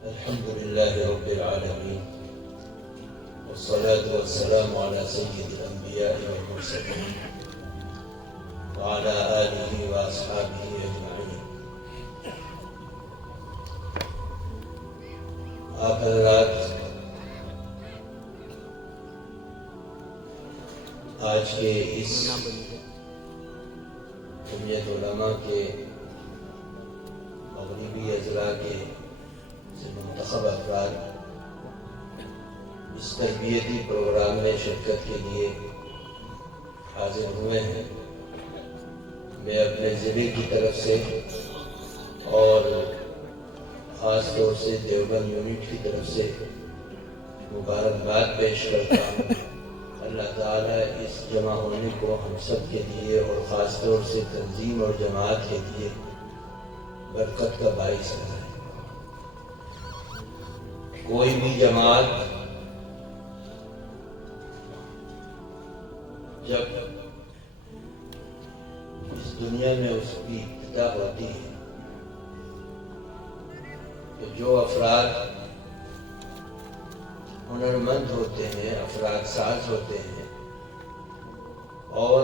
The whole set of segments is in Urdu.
الحمد لله رب العالمين، والصلاة والسلام على سيد الأنبياء والمرسلين وعلى آله وأصحابه أجمعين۔ آپ حضرات آج کے اس جمعیت علماء کے مغربی اضلاع کے منتخب افراد اس تربیتی پروگرام میں شرکت کے لیے حاضر ہوئے ہیں۔ میں اپنے ضلع کی طرف سے اور خاص طور سے دیوبند یونٹ کی طرف سے مبارکباد پیش کرتا ہوں۔ اللہ تعالیٰ اس جمع ہونے کو ہم سب کے لیے اور خاص طور سے تنظیم اور جماعت کے لیے برکت کا باعث بنائے۔ کوئی بھی جماعت جب اس دنیا میں اس کی ابتدا ہوتی ہے تو جو افراد ہنرمند ہوتے ہیں، افراد ساز ہوتے ہیں اور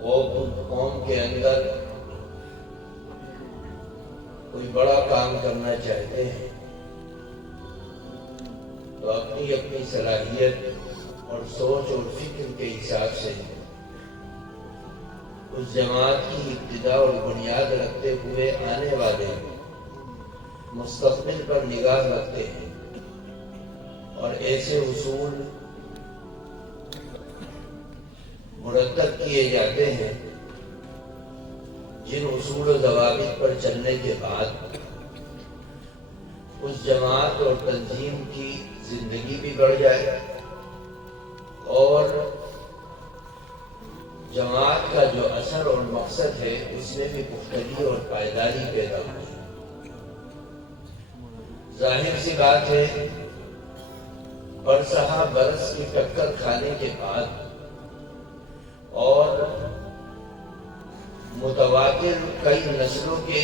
وہ قوم کے اندر کوئی بڑا کام کرنا چاہتے ہیں تو اپنی اپنی صلاحیت اور سوچ اور فکر کے حساب سے اس جماعت کی ابتدا اور بنیاد رکھتے ہوئے آنے والے مستقبل پر نگاہ رکھتے ہیں اور ایسے اصول مرتب کیے جاتے ہیں جن اصول و ضوابط پر چلنے کے بعد اس جماعت اور تنظیم کی زندگی بھی بڑھ جائے اور جماعت کا جو اثر اور مقصد ہے اس میں بھی پختگی اور پائیداری پیدا ہو۔ ظاہر سی بات ہے، برسہ برس کی ٹکر کھانے کے بعد اور متواتر کئی نسلوں کے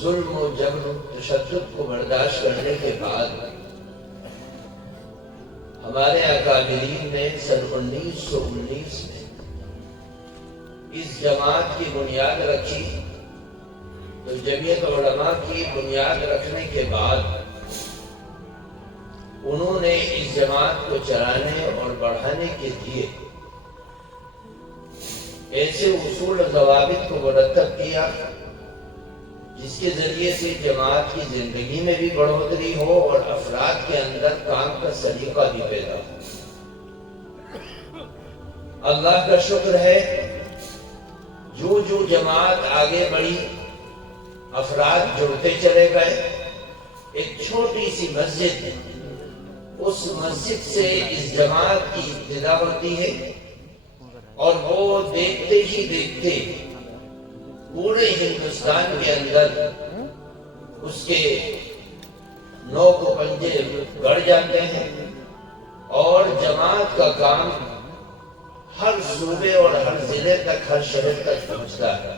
ظلم و جبر و تشدد کو برداشت کرنے کے بعد ہمارے اکابرین نے سن 1919 میں اس جماعت کی بنیاد رکھی۔ تو جمعیت علماء کی بنیاد رکھنے کے بعد انہوں نے اس جماعت کو چلانے اور بڑھانے کے لیے ایسے اصول و ضوابط کو مرتب کیا جس کے ذریعے سے جماعت کی زندگی میں بھی بڑھوتری ہو اور افراد کے اندر کام کا سلیقہ بھی پیدا ہو۔ اللہ کا شکر ہے، جو جماعت آگے بڑھی، افراد جڑتے چلے گئے۔ ایک چھوٹی سی مسجد، اس مسجد سے اس جماعت کی ابتدا ہوتی ہے اور وہ دیکھتے ہی دیکھتے پورے ہندوستان کے اندر اس کے نوک و پنجے بڑھ جاتے ہیں اور جماعت کا کام ہر صوبے اور ہر ضلع تک، ہر شہر تک پہنچتا ہے۔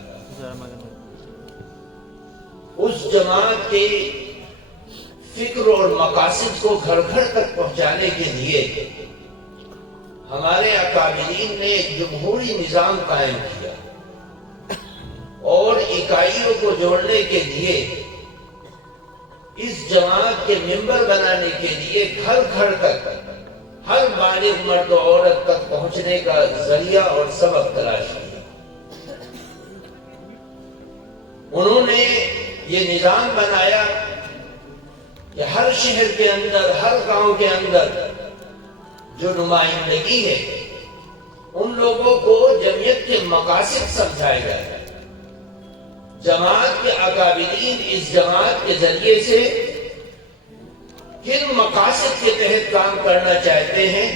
اس جماعت کے فکر اور مقاصد کو گھر گھر تک پہنچانے کے لیے ہمارے اکابرین نے ایک جمہوری نظام قائم کیا اور اکائیوں کو جوڑنے کے لیے اس جماعت کے ممبر بنانے کے لیے گھر گھر تک، ہر بالغ مرد و عورت تک پہنچنے کا ذریعہ اور سبب تلاش کیا۔ انہوں نے یہ نظام بنایا کہ ہر شہر کے اندر، ہر گاؤں کے اندر جو نمائندگی ہے ان لوگوں کو جمعیت کے مقاصد سمجھائے گئے۔ جماعت کے اکابرین اس جماعت کے ذریعے سے کن مقاصد کے تحت کام کرنا چاہتے ہیں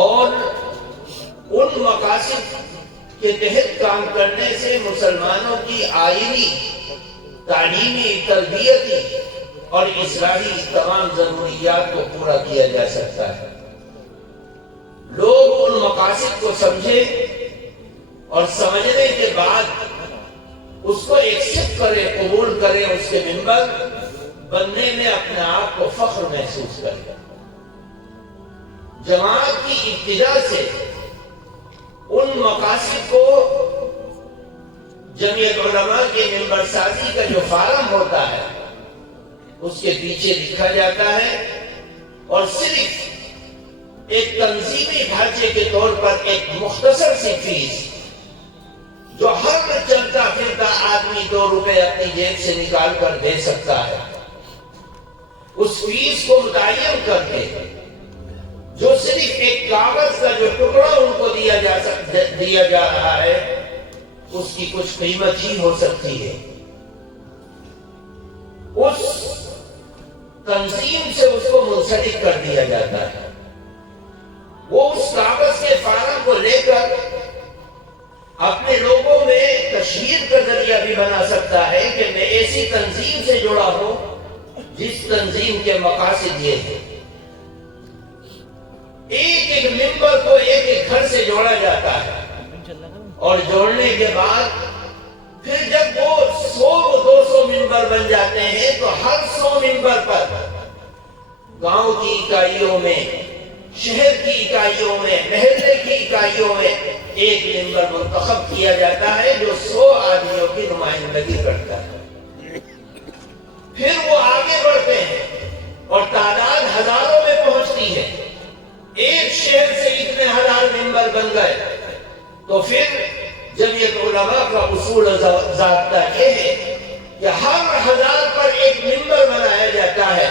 اور ان مقاصد کے تحت کام کرنے سے مسلمانوں کی آئینی، تعلیمی، تربیتی اور اصلاحی تمام ضروریات کو پورا کیا جا سکتا ہے۔ لوگ ان مقاصد کو سمجھے اور سمجھنے کے بعد اس کو ایکسپٹ کرے، قبول کریں اس کے ممبر بننے میں اپنے آپ کو فخر محسوس کریں۔ جماعت کی ابتدا سے ان مقاصد کو جمعیت علماء کے ممبر سازی کا جو فارم ہوتا ہے اس کے پیچھے لکھا جاتا ہے، اور صرف ایک تنظیمی ڈھانچے کے طور پر ایک مختصر سی فیس جو ہر چلتا پھرتا آدمی 2 روپے اپنی جیب سے نکال کر دے سکتا ہے، اس فیس کو متعین کر کے جو صرف ایک کاغذ کا جو ٹکڑا ان کو دیا جا رہا ہے اس کی کچھ قیمت ہی ہو سکتی ہے۔ اس تنظیم سے اس کو منسلک کر دیا جاتا ہے۔ وہ اس کاغذ کے فارم کو لے کر اپنے لوگوں میں تشہیر کا ذریعہ بھی بنا سکتا ہے کہ میں ایسی تنظیم سے جڑا ہوں جس تنظیم کے مقاصد یہ ہے۔ ایک ایک ممبر کو ایک ایک گھر سے جوڑا جاتا ہے، اور جوڑنے کے بعد پھر جب وہ 100-200 ممبر بن جاتے ہیں تو ہر 100 ممبر پر گاؤں کی اکائیوں میں، شہر کی اکائیوں میں، محلے کی اکائیوں میں ایک ممبر منتخب کیا جاتا ہے جو 100 آدمیوں کی نمائندگی کرتا ہے۔ پھر وہ آگے بڑھتے ہیں اور تعداد ہزاروں میں پہنچتی ہے۔ ایک شہر سے اتنے 1000 ممبر بن گئے تو پھر جمعیت علماء کا اصول ضابطہ یہ ہے کہ ہر 1000 پر ایک ممبر بنایا جاتا ہے،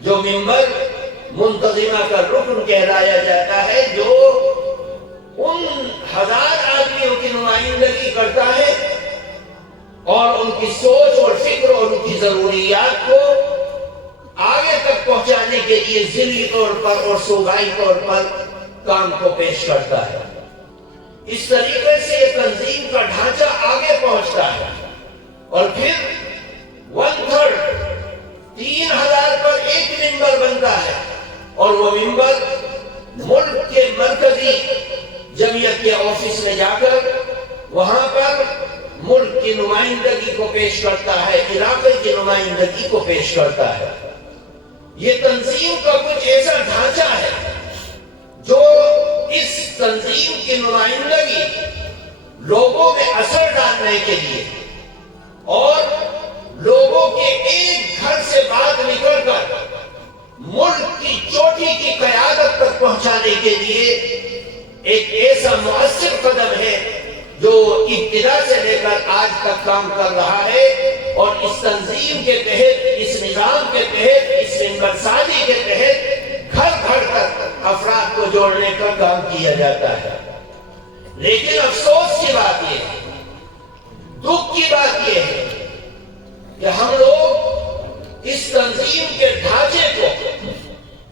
جو ممبر منتظمہ کا رکن کہلایا جاتا ہے، جو ان 1000 آدمیوں کی نمائندگی کرتا ہے اور ان کی سوچ اور فکر اور ان کی ضروریات کو آگے تک پہنچانے کے لیے ضلعی طور پر اور صوبائی طور پر کام کو پیش کرتا ہے۔ اس طریقے سے یہ تنظیم کا ڈھانچہ آگے پہنچتا ہے، اور پھر 1/3 3000 پر ایک ممبر بنتا ہے، اور وہ ممبر ملک کے مرکزی جمعیت کے آفس میں جا کر وہاں پر ملک کی نمائندگی کو پیش کرتا ہے، علاقے کی نمائندگی کو پیش کرتا ہے۔ یہ تنظیم کا کچھ ایسا ڈھانچہ ہے جو اس تنظیم کی نمائندگی لوگوں میں اثر ڈالنے کے لیے اور لوگوں کے ایک گھر سے بات نکل کر ملک کی چوٹی کی قیادت تک پہنچانے کے لیے ایک ایسا مؤثر قدم ہے جو ابتدا سے لے کر آج تک کام کر رہا ہے، اور اس تنظیم کے تحت، اس نظام کے تحت، اس ممبر سازی کے تحت گھر گھر تک افراد کو جوڑنے کا کام کیا جاتا ہے۔ لیکن افسوس کی بات یہ ہے، دکھ کی بات یہ ہے کہ ہم لوگ اس تنظیم کے ڈھانچے کو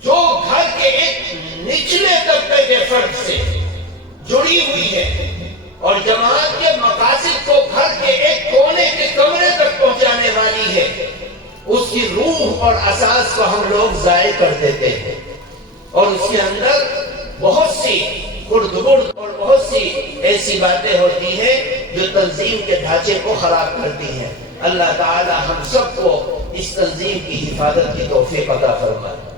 جو گھر کے ایک نچلے طبقے کے فرد سے جڑی ہوئی ہے اور جماعت کے مقاصد کو گھر کے ایک کونے کے کمرے تک پہنچانے والی ہے، اس کی روح اور اساس کو ہم لوگ ضائع کر دیتے ہیں، اور اس کے اندر بہت سی خرد برد اور بہت سی ایسی باتیں ہوتی ہیں جو تنظیم کے ڈھانچے کو خراب کرتی ہیں۔ اللہ تعالی ہم سب کو اس تنظیم کی حفاظت کی توفیق عطا فرمائے۔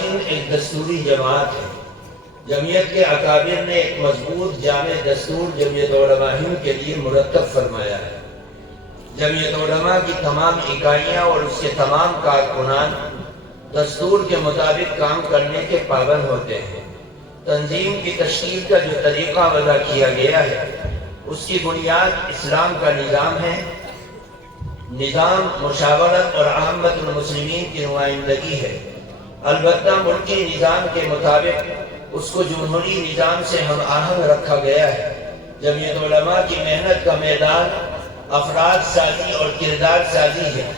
ہند ایک دستوری جماعت ہے۔ جمعیت کے اکابر نے ایک مضبوط جامع دستور جمعیت علماء ہند کے لیے مرتب فرمایا ہے۔ جمعیت علماء کی تمام اکائیاں اور اس کے تمام کارکنان دستور کے مطابق کام کرنے کے پابند ہوتے ہیں۔ تنظیم کی تشکیل کا جو طریقہ وضع کیا گیا ہے اس کی بنیاد اسلام کا نظام ہے۔ نظام مشاورت اور عامت المسلمین کی نمائندگی ہے، البتہ ملکی نظام کے مطابق اس کو جمہوری نظام سے ہم آہنگ رکھا گیا ہے۔ جمعیت علماء کی محنت کا میدان افراد سازی اور کردار سازی ہے۔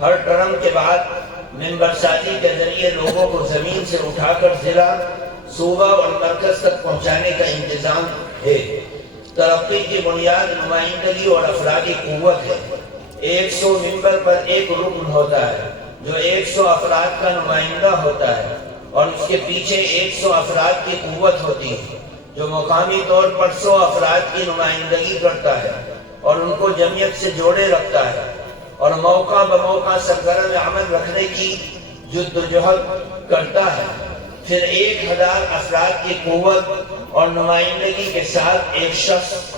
ہر ٹرم کے بعد ممبر سازی کے ذریعے لوگوں کو زمین سے اٹھا کر ضلع، صوبہ اور مرکز تک پہنچانے کا انتظام ہے۔ ترقی کی بنیاد نمائندگی اور افرادی قوت ہے۔ 100 ممبر پر ایک رکن ہوتا ہے جو 100 افراد کا نمائندہ ہوتا ہے، اور اس کے پیچھے 100 افراد کی قوت ہوتی ہے۔ جو مقامی طور پر 100 افراد کی نمائندگی کرتا ہے اور ان کو جمعیت سے جوڑے رکھتا ہے اور موقع بموقع سرگرم عمل رکھنے کی جدوجہد کرتا ہے، پھر 1000 افراد کی قوت اور نمائندگی کے ساتھ ایک شخص